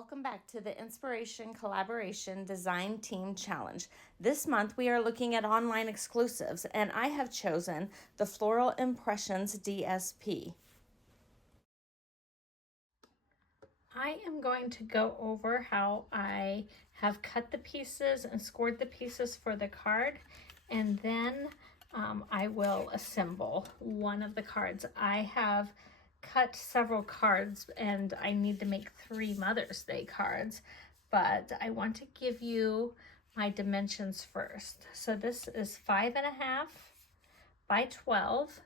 Welcome back to the Inspiration Collaboration Design Team Challenge. This month we are looking at online exclusives, and I have chosen the Floral Impressions DSP. I am going to go over how I have cut the pieces and scored the pieces for the card, and then I will assemble one of the cards. I have cut several cards and I need to make 3 Mother's Day cards, but I want to give you my dimensions first. So this is 5.5 by 12,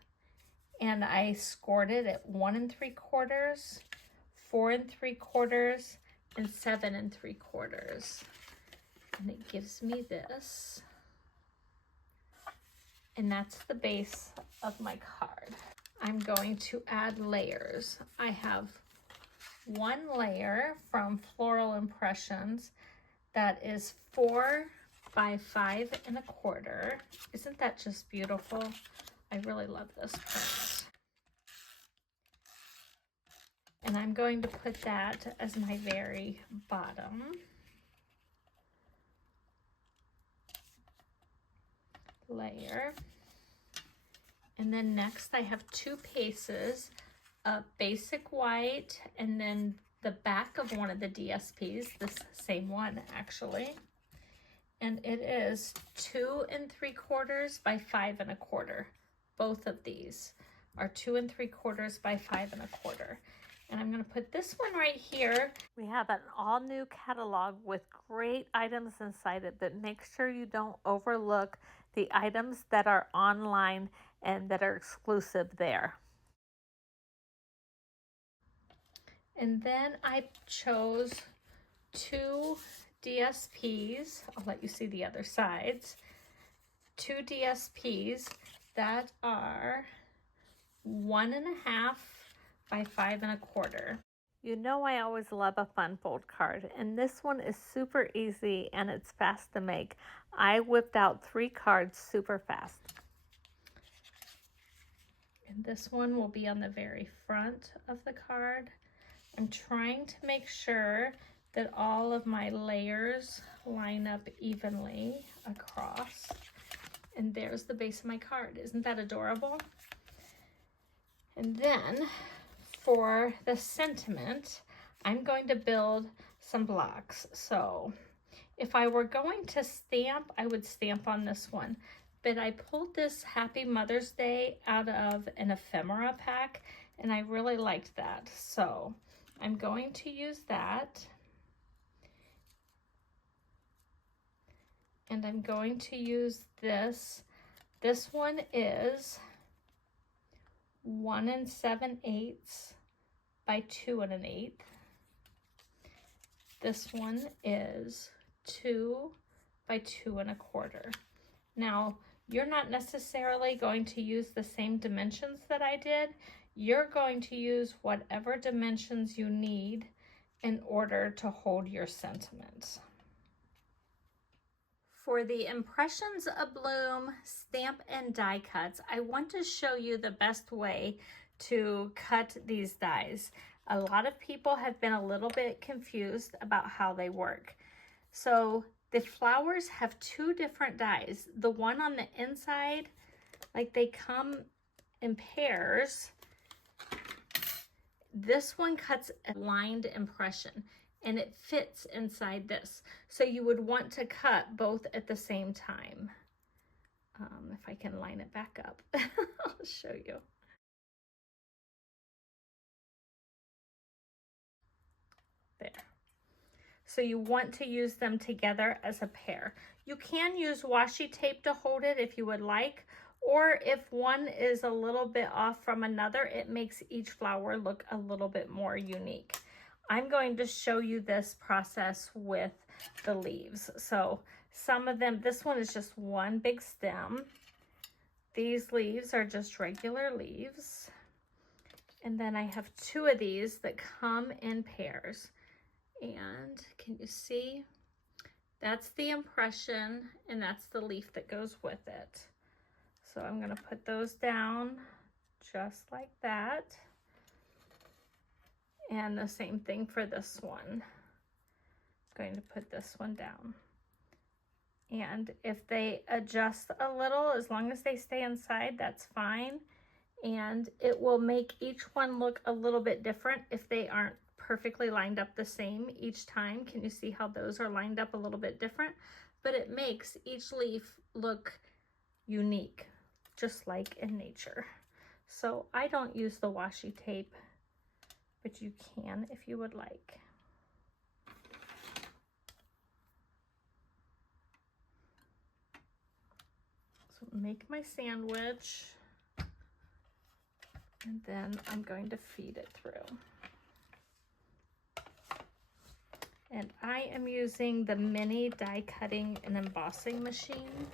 and I scored it at 1 3/4, 4 3/4, and 7 3/4. And it gives me this. And that's the base of my card. I'm going to add layers. I have 1 layer from Floral Impressions that is 4 by 5 1/4. Isn't that just beautiful? I really love this print. And I'm going to put that as my very bottom. Layer. And then next I have 2 pieces of basic white and then the back of one of the DSPs, this same one actually. And it is 2 3/4 by 5 1/4. Both of these are 2 3/4 by 5 1/4. And I'm going to put this one right here. We have an all new catalog with great items inside it, but make sure you don't overlook the items that are online and that are exclusive there. And then I chose 2 DSPs. I'll let you see the other sides. 2 DSPs that are 1.5 by 5 1/4. You know I always love a fun fold card, and this one is super easy and it's fast to make. I whipped out 3 cards super fast. And this one will be on the very front of the card. I'm trying to make sure that all of my layers line up evenly across. And there's the base of my card. Isn't that adorable? And then for the sentiment, I'm going to build some blocks. So if I were going to stamp, I would stamp on this one. But I pulled this Happy Mother's Day out of an ephemera pack, and I really liked that. So I'm going to use that. And I'm going to use this. This one is 1 7/8 by 2 1/8. This one is 2 by 2 1/4. Now, you're not necessarily going to use the same dimensions that I did. You're going to use whatever dimensions you need in order to hold your sentiment. For the Impressions Abloom stamp and die cuts, I want to show you the best way to cut these dies. A lot of people have been a little bit confused about how they work. So the flowers have 2 different dies. The one on the inside, like they come in pairs. This one cuts a lined impression and it fits inside this. So you would want to cut both at the same time. If I can line it back up, I'll show you. There. So you want to use them together as a pair. You can use washi tape to hold it if you would like, or if one is a little bit off from another, it makes each flower look a little bit more unique. I'm going to show you this process with the leaves. So some of them, this one is just one big stem. These leaves are just regular leaves. And then I have 2 of these that come in pairs. And can you see? That's the impression and that's the leaf that goes with it. So I'm going to put those down just like that. And the same thing for this one. going to put this one down. And if they adjust a little, as long as they stay inside, that's fine. And it will make each one look a little bit different if they aren't perfectly lined up the same each time. Can you see how those are lined up a little bit different? But it makes each leaf look unique, just like in nature. So I don't use the washi tape, but you can if you would like. So make my sandwich, and then I'm going to feed it through. And I am using the mini die cutting and embossing machine.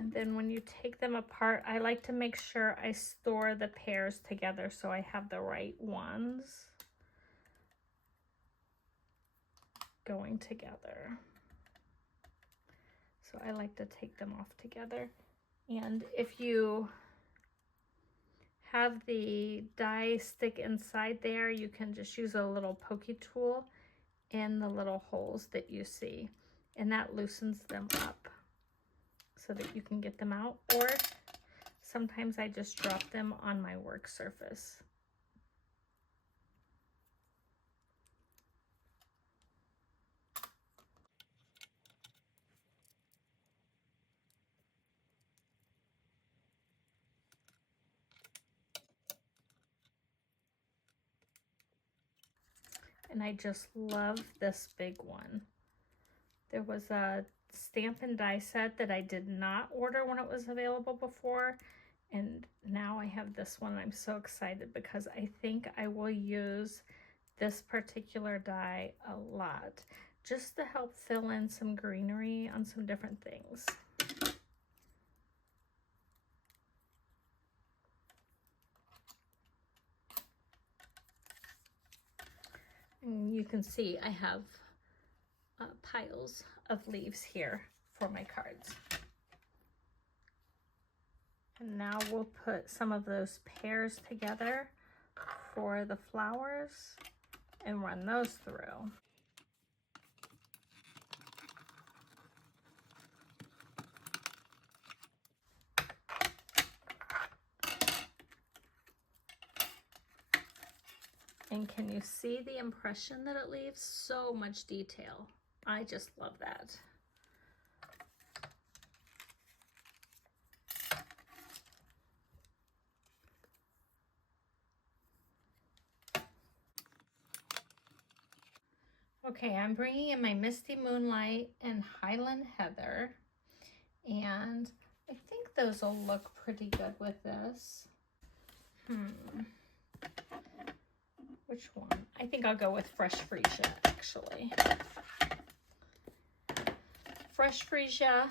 And then when you take them apart, I like to make sure I store the pairs together so I have the right ones going together. So I like to take them off together. And if you have the die stick inside there, you can just use a little pokey tool in the little holes that you see, and that loosens them up so that you can get them out. Or sometimes I just drop them on my work surface. And I just love this big one. There was a Stampin' die set that I did not order when it was available before, and now I have this one. I'm so excited because I think I will use this particular die a lot, just to help fill in some greenery on some different things. And you can see I have piles of leaves here for my cards. And now we'll put some of those pairs together for the flowers and run those through. And can you see the impression that it leaves? So much detail. I just love that. Okay, I'm bringing in my Misty, Moonlight, and Highland Heather, and I think those will look pretty good with this. Which one? I think I'll go with Fresh Freesia, actually. Fresh Freesia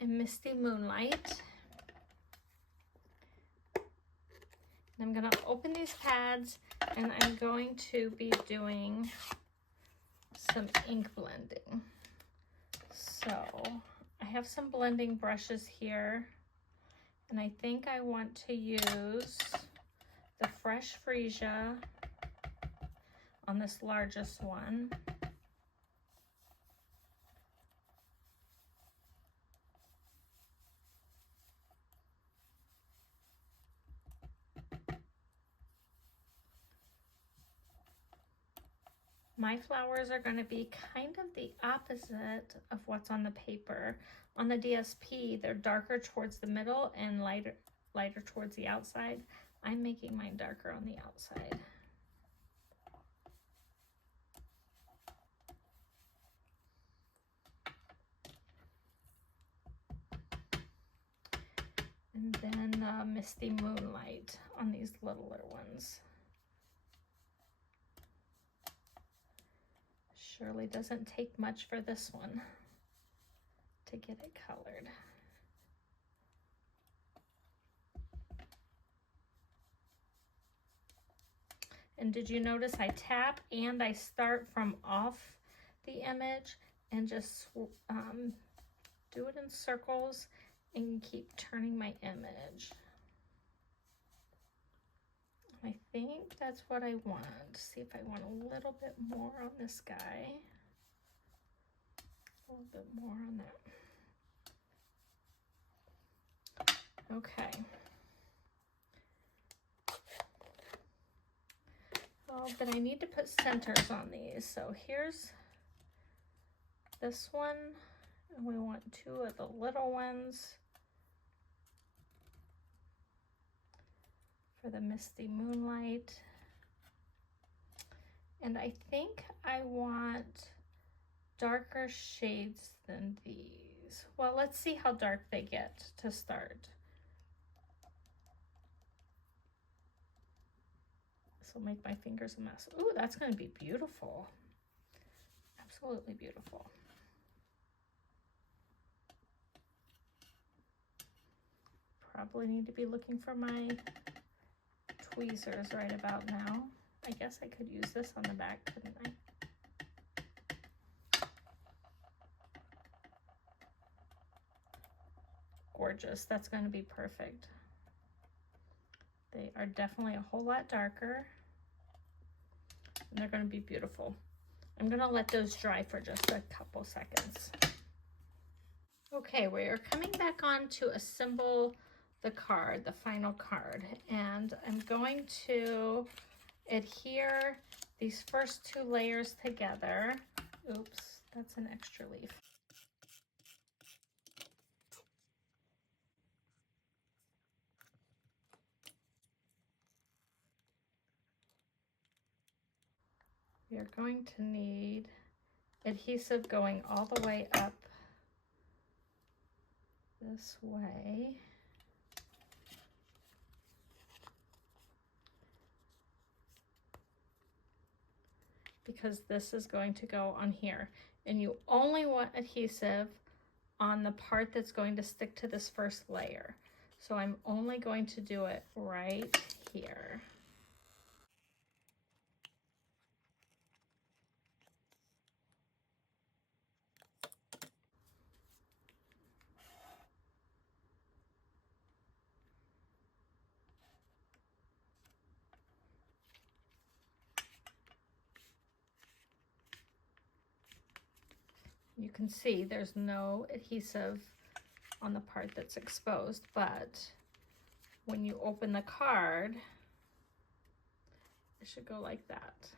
and Misty Moonlight. And I'm going to open these pads, and I'm going to be doing some ink blending. So I have some blending brushes here, and I think I want to use the Fresh Freesia on this largest one. My flowers are going to be kind of the opposite of what's on the paper. On the DSP, they're darker towards the middle and lighter towards the outside. I'm making mine darker on the outside. And then Misty Moonlight on these littler ones. Surely doesn't take much for this one to get it colored. And did you notice I tap and I start from off the image and just do it in circles and keep turning my image. I think that's what I want. See if I want a little bit more on this guy. A little bit more on that. Okay. Oh, but I need to put centers on these. So here's this one, and we want 2 of the little ones for the Misty Moonlight. And I think I want darker shades than these. Well, let's see how dark they get to start. This will make my fingers a mess. Ooh, that's going to be beautiful. Absolutely beautiful. Probably need to be looking for my tweezers right about now. I guess I could use this on the back, couldn't I? Gorgeous. That's going to be perfect. They are definitely a whole lot darker, and they're going to be beautiful. I'm going to let those dry for just a couple seconds. Okay, we are coming back on to assemble the card, the final card, and I'm going to adhere these first 2 layers together. Oops, that's an extra leaf. We are going to need adhesive going all the way up this way. Because this is going to go on here. And you only want adhesive on the part that's going to stick to this first layer. So I'm only going to do it right here. You can see there's no adhesive on the part that's exposed, but when you open the card, it should go like that.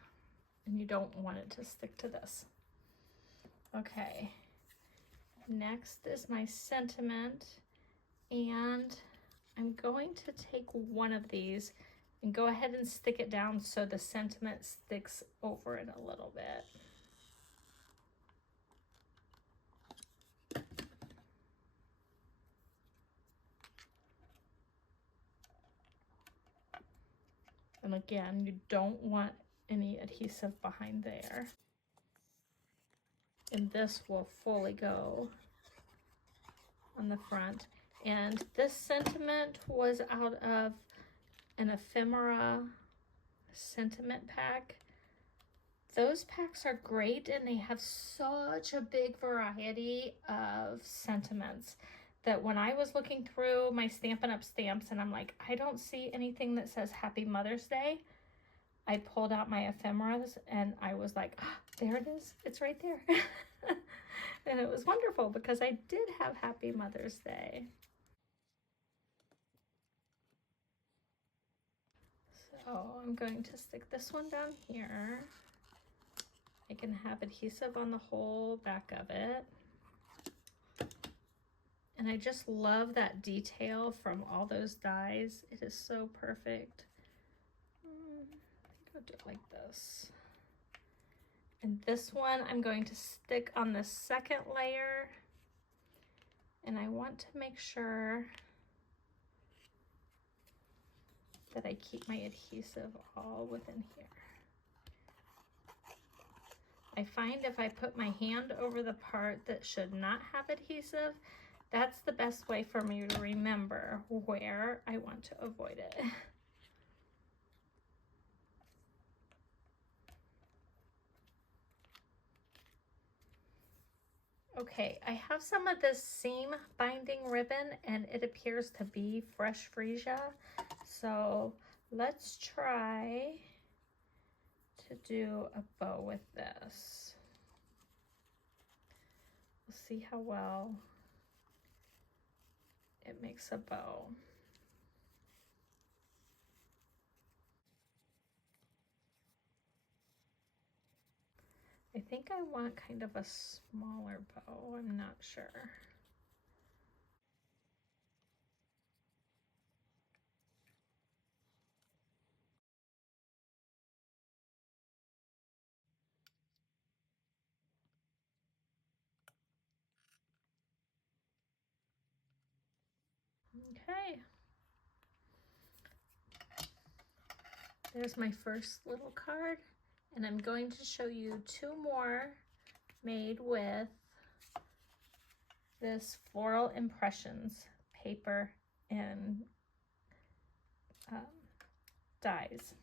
And you don't want it to stick to this. Okay, next is my sentiment, and I'm going to take one of these and go ahead and stick it down so the sentiment sticks over it a little bit. And again, you don't want any adhesive behind there. And this will fully go on the front. And this sentiment was out of an ephemera sentiment pack. Those packs are great, and they have such a big variety of sentiments that when I was looking through my Stampin' Up! Stamps and I'm like, I don't see anything that says Happy Mother's Day, I pulled out my ephemeras and I was like, oh, there it is. It's right there. And it was wonderful because I did have Happy Mother's Day. So I'm going to stick this one down here. I can have adhesive on the whole back of it. And I just love that detail from all those dies. It is so perfect. I think I'll do it like this. And this one I'm going to stick on the second layer. And I want to make sure that I keep my adhesive all within here. I find if I put my hand over the part that should not have adhesive, that's the best way for me to remember where I want to avoid it. Okay, I have some of this seam binding ribbon and it appears to be fresh freesia. So let's try to do a bow with this. We'll see how well it makes a bow. I think I want kind of a smaller bow, I'm not sure. Okay. There's my first little card, and I'm going to show you two more made with this Floral Impressions paper and dies.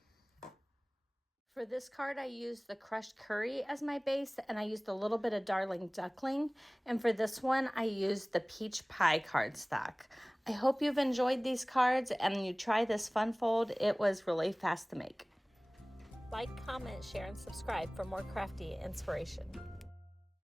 For this card, I used the crushed curry as my base, and I used a little bit of Darling Duckling. And for this one, I used the peach pie cardstock. I hope you've enjoyed these cards and you try this fun fold. It was really fast to make. Like, comment, share, and subscribe for more crafty inspiration.